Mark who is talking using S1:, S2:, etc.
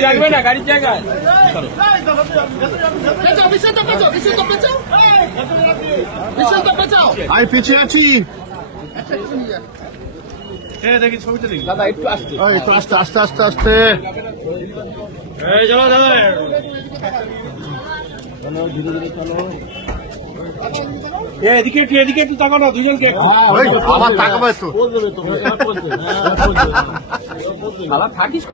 S1: লাগবে না? গাড়ির জায়গায়
S2: আমি পিছিয়ে আছি।
S1: দাদা একটু
S2: আসতে আস্তে আস্তে আস্তে।
S1: আস্তে এদিকে একটু এদিকে একটু তাকাও দুজনকে থাকিস?